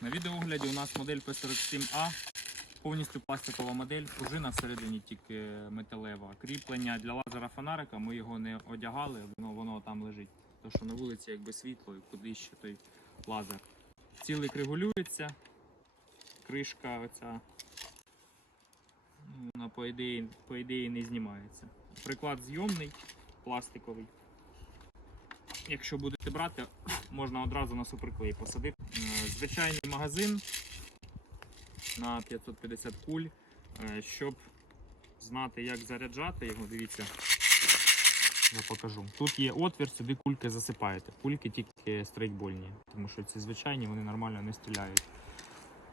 На відеоогляді у нас модель P47A, повністю пластикова модель, пружина всередині тільки металева. Кріплення для лазера фонарика ми його не одягали, воно, воно там лежить. Тому що на вулиці якби світло і куди ще той лазер. Цілик регулюється, кришка оця, ну, вона по ідеї, по ідеї не знімається. Приклад зйомний, пластиковий. Якщо будете брати, можна одразу на суперклей посадити. Звичайний магазин на 550 куль. Е, Щоб знати, як заряджати його, дивіться, я покажу. Тут є отвір, сюди кульки засипаєте. Кульки тільки стрейкбольні, тому що ці звичайні вони нормально не стріляють.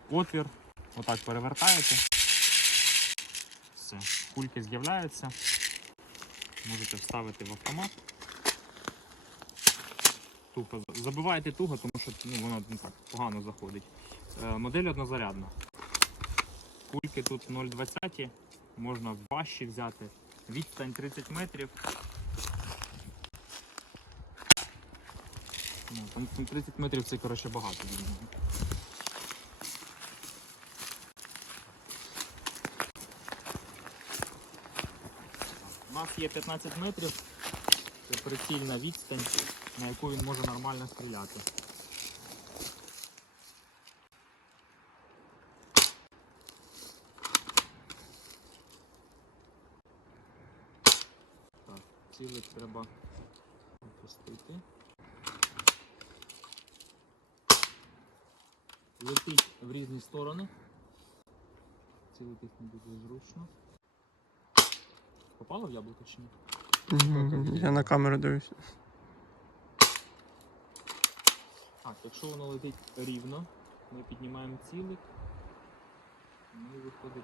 Отвір, отак перевертаєте. Все, кульки з'являються. Можете вставити в автомат. Тупо за- забиваєте туго, тому що ну, воно ну, так, погано заходить. Е, модель однозарядна. Кульки тут 0,20, можна важчі взяти. Відстань 30 метрів. Ну, там 30 метрів це коротше багато. У нас є 15 метрів, це прицільна відстань, на яку він може нормально стріляти. Так, цілик треба опустити. Летить в різні сторони. Цілитись не буде зручно. Попало в яблуко чи ні? Я на камеру дивлюся. Так, якщо воно летить рівно, ми піднімаємо цілик, ми виходить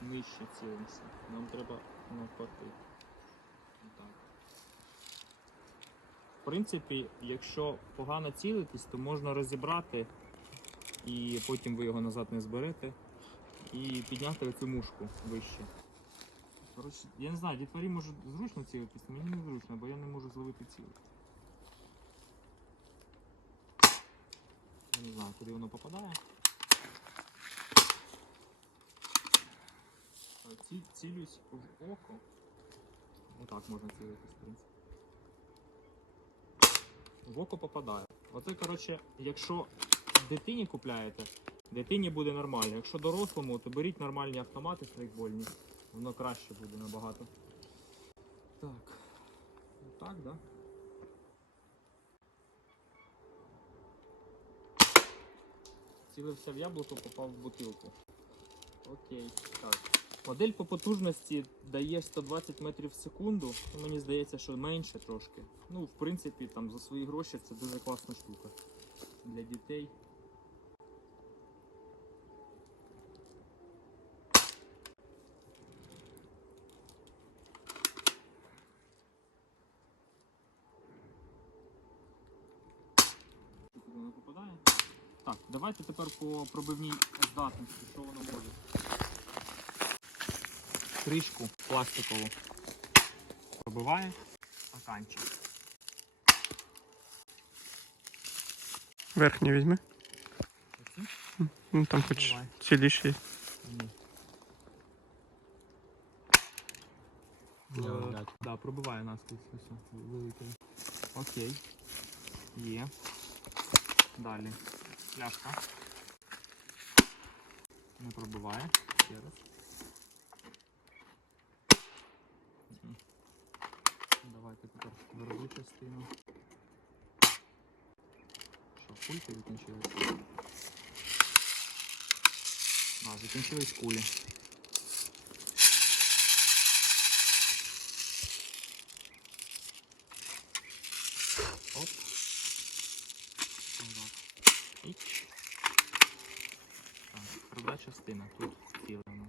нижче цілимося. Нам треба навпаки. Отак. В принципі, якщо погано цілитись, то можна розібрати і потім ви його назад не зберете і підняти цю мушку вище. Коротше, я не знаю, дітворі може зручно цілитись, мені не зручно, бо я не можу зловити цілик. Я не знаю, куди воно попадає. Ці, цілюсь в око. Отак можна цілитись, в принципі. В око попадає. Оце, коротше, якщо дитині купляєте, дитині буде нормально. Якщо дорослому, то беріть нормальні автомати стрейкбольні. Воно краще буде набагато. Так. Отак, так? Да? Цілився в яблуко, попав в бутилку. Окей, так. Модель по потужності дає 120 метрів в секунду. Мені здається, що менше трошки. Ну, в принципі, там за свої гроші це дуже класна штука для дітей. Воно попадає? Так, давайте тепер по пробивній здатності, що воно може. Кришку пластикову пробиває стаканчик. Верхній візьми. Ну там хоч Давай. ціліші. Ні. Е. Да, пробиває наскрізь ось великий. Окей. Є. Далі. Пляшка. Не пробиває. Ще раз. Давайте тепер верху частину. Що, кульки закінчилися? А, закінчились кулі. Оп. Отак. Іч. Так, тверда частина. Тут ціле у нас.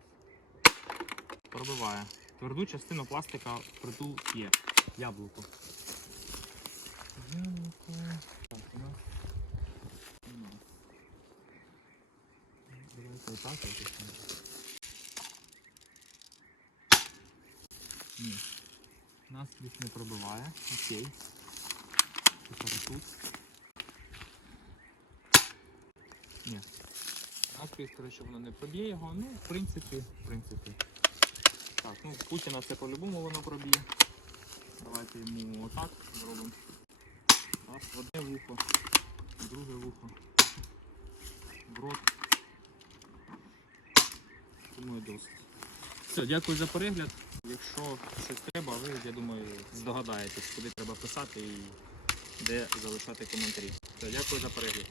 Пробиває. Тверду частину пластика притул є. Яблуко. Яблуко. Так, у нас. У нас. Давайте отак якось. Ні. Нас десь не пробиває. Окей. Тепер тут. Ні, Надпис, коротше, воно не проб'є його. Ну, в принципі, в принципі. Так, ну Путіна це по-любому воно проб'є. Давайте йому отак зробимо. В одне вухо, друге вухо. В рот. Думаю, досить. Все, дякую за перегляд. Якщо щось треба, ви, я думаю, здогадаєтесь, куди треба писати і де залишати коментарі. Все, дякую за перегляд.